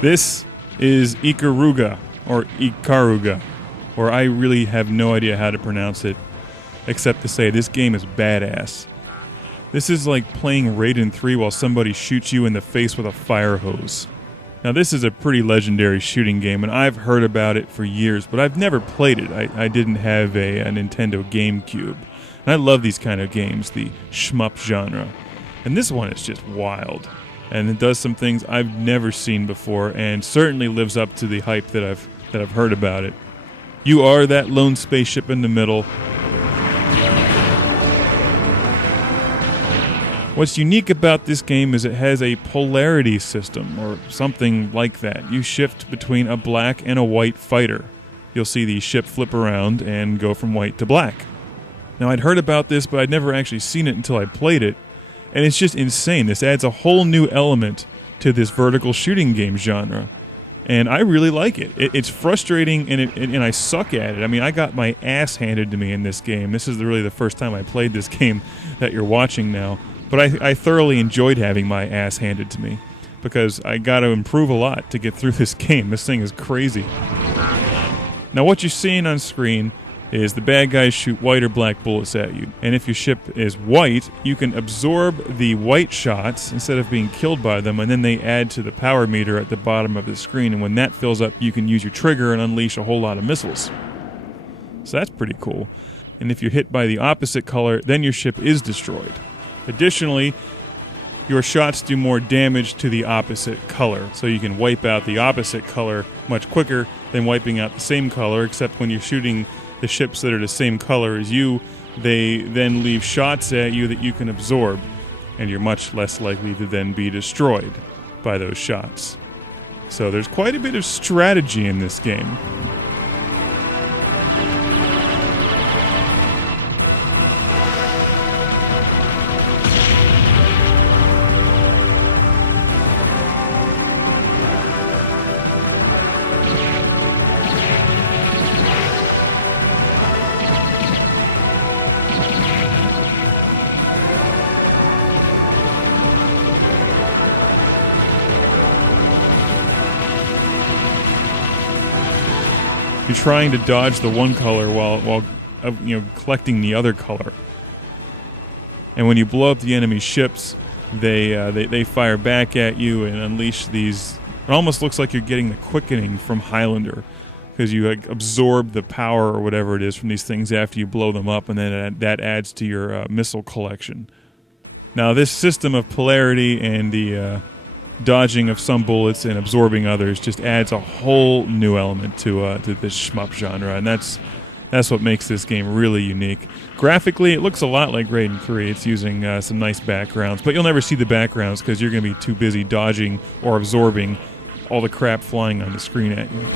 This is Ikaruga, or Ikaruga, or I really have no idea how to pronounce it, except to say this game is badass. This is like playing Raiden 3 while somebody shoots you in the face with a fire hose. Now this is a pretty legendary shooting game, and I've heard about it for years, but I've never played it. I didn't have a Nintendo GameCube. And I love these kind of games, the shmup genre. And this one is just wild. And it does some things I've never seen before, and certainly lives up to the hype that I've heard about it. You are that lone spaceship in the middle. What's unique about this game is it has a polarity system, or something like that. You shift between a black and a white fighter. You'll see the ship flip around and go from white to black. Now, I'd heard about this, but I'd never actually seen it until I played it. And it's just insane. This adds a whole new element to this vertical shooting game genre. And I really like it. It's frustrating, and I suck at it. I mean, I got my ass handed to me in this game. This is really the first time I played this game that you're watching now. But I thoroughly enjoyed having my ass handed to me, because I got to improve a lot to get through this game. This thing is crazy. Now, what you're seeing on screen is the bad guys shoot white or black bullets at you. And if your ship is white, you can absorb the white shots instead of being killed by them, and then they add to the power meter at the bottom of the screen. And when that fills up, you can use your trigger and unleash a whole lot of missiles. So that's pretty cool. And if you're hit by the opposite color, then your ship is destroyed. Additionally, your shots do more damage to the opposite color, so you can wipe out the opposite color much quicker than wiping out the same color, except when you're shooting the ships that are the same color as you, they then leave shots at you that you can absorb, and you're much less likely to then be destroyed by those shots. So there's quite a bit of strategy in this game. You're trying to dodge the one color while collecting the other color. And when you blow up the enemy ships, they fire back at you and unleash these. It almost looks like you're getting the quickening from Highlander, because you absorb the power or whatever it is from these things after you blow them up, and then that adds to your missile collection. Now, this system of polarity and the dodging of some bullets and absorbing others just adds a whole new element to this shmup genre, and that's what makes this game really unique. Graphically, it looks a lot like Raiden 3. It's using some nice backgrounds, but you'll never see the backgrounds because you're going to be too busy dodging or absorbing all the crap flying on the screen at you.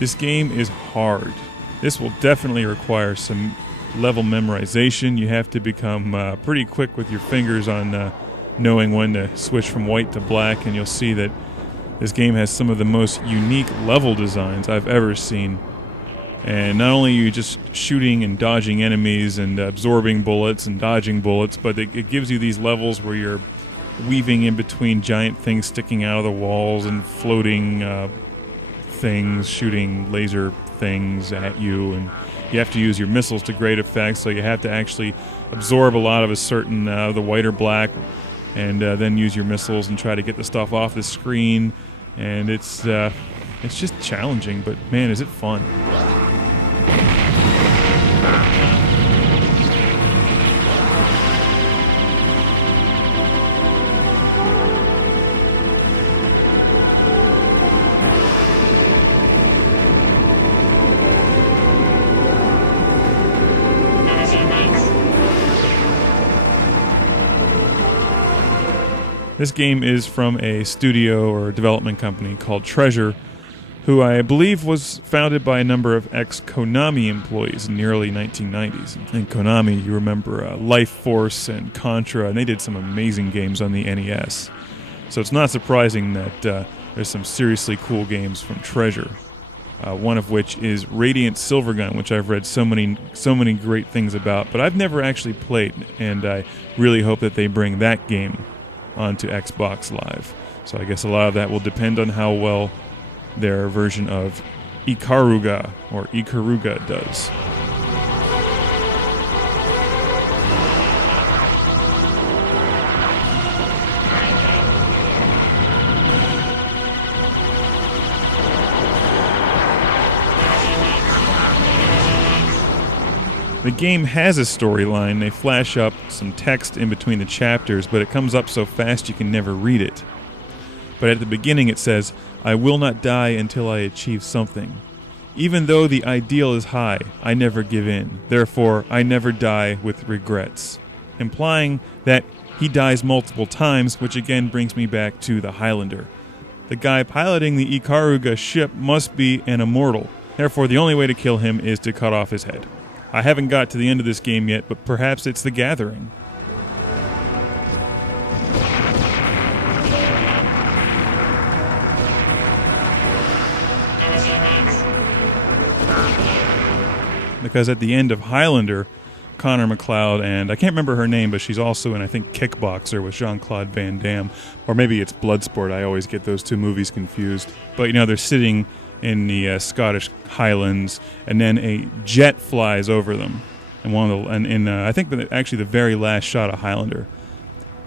This game is hard. This will definitely require some level memorization. You have to become pretty quick with your fingers on knowing when to switch from white to black, and you'll see that this game has some of the most unique level designs I've ever seen. And not only are you just shooting and dodging enemies and absorbing bullets and dodging bullets, but it gives you these levels where you're weaving in between giant things sticking out of the walls and floating things, shooting laser things at you, and you have to use your missiles to great effect, so you have to actually absorb a lot of a certain the white or black, and then use your missiles and try to get the stuff off the screen. And it's just challenging, but man, is it fun. This game is from a studio or development company called Treasure, who I believe was founded by a number of ex-Konami employees in the early 1990s. And Konami, you remember Life Force and Contra, and they did some amazing games on the NES. So it's not surprising that there's some seriously cool games from Treasure. one of which is Radiant Silvergun, which I've read so many great things about, but I've never actually played, and I really hope that they bring that game onto Xbox Live. So I guess a lot of that will depend on how well their version of Ikaruga does. The game has a storyline. They flash up some text in between the chapters, but it comes up so fast you can never read it. But at the beginning it says, "I will not die until I achieve something. Even though the ideal is high, I never give in. Therefore, I never die with regrets." Implying that he dies multiple times, which again brings me back to the Highlander. The guy piloting the Ikaruga ship must be an immortal. Therefore, the only way to kill him is to cut off his head. I haven't got to the end of this game yet, but perhaps it's the Gathering. Because at the end of Highlander, Connor McLeod and I can't remember her name, but she's also in, I think, Kickboxer with Jean-Claude Van Damme. Or maybe it's Bloodsport. I always get those two movies confused. But, they're sitting in the Scottish Highlands, and then a jet flies over them. And I think actually the very last shot of Highlander.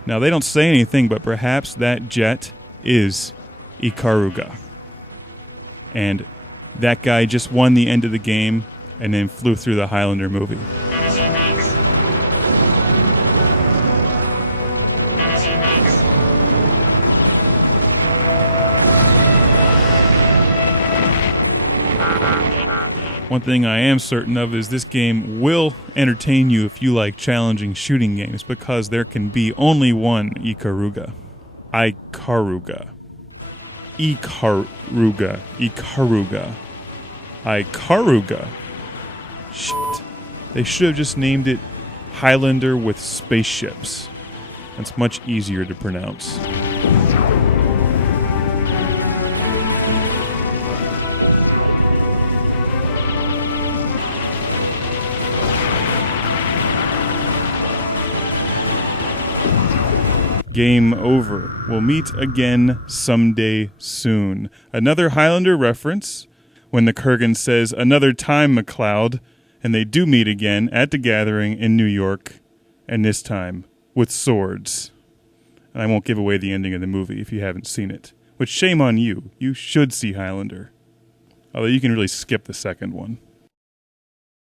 Now, they don't say anything, but perhaps that jet is Ikaruga. And that guy just won the end of the game and then flew through the Highlander movie. One thing I am certain of is this game will entertain you if you like challenging shooting games, because there can be only one Ikaruga. Ikaruga. Shit. They should have just named it Highlander with spaceships. That's much easier to pronounce. Game over. We'll meet again someday soon. Another Highlander reference when the Kurgan says, "Another time, McLeod," and they do meet again at the Gathering in New York, and this time with swords. And I won't give away the ending of the movie if you haven't seen it, which shame on you. You should see Highlander. Although you can really skip the second one.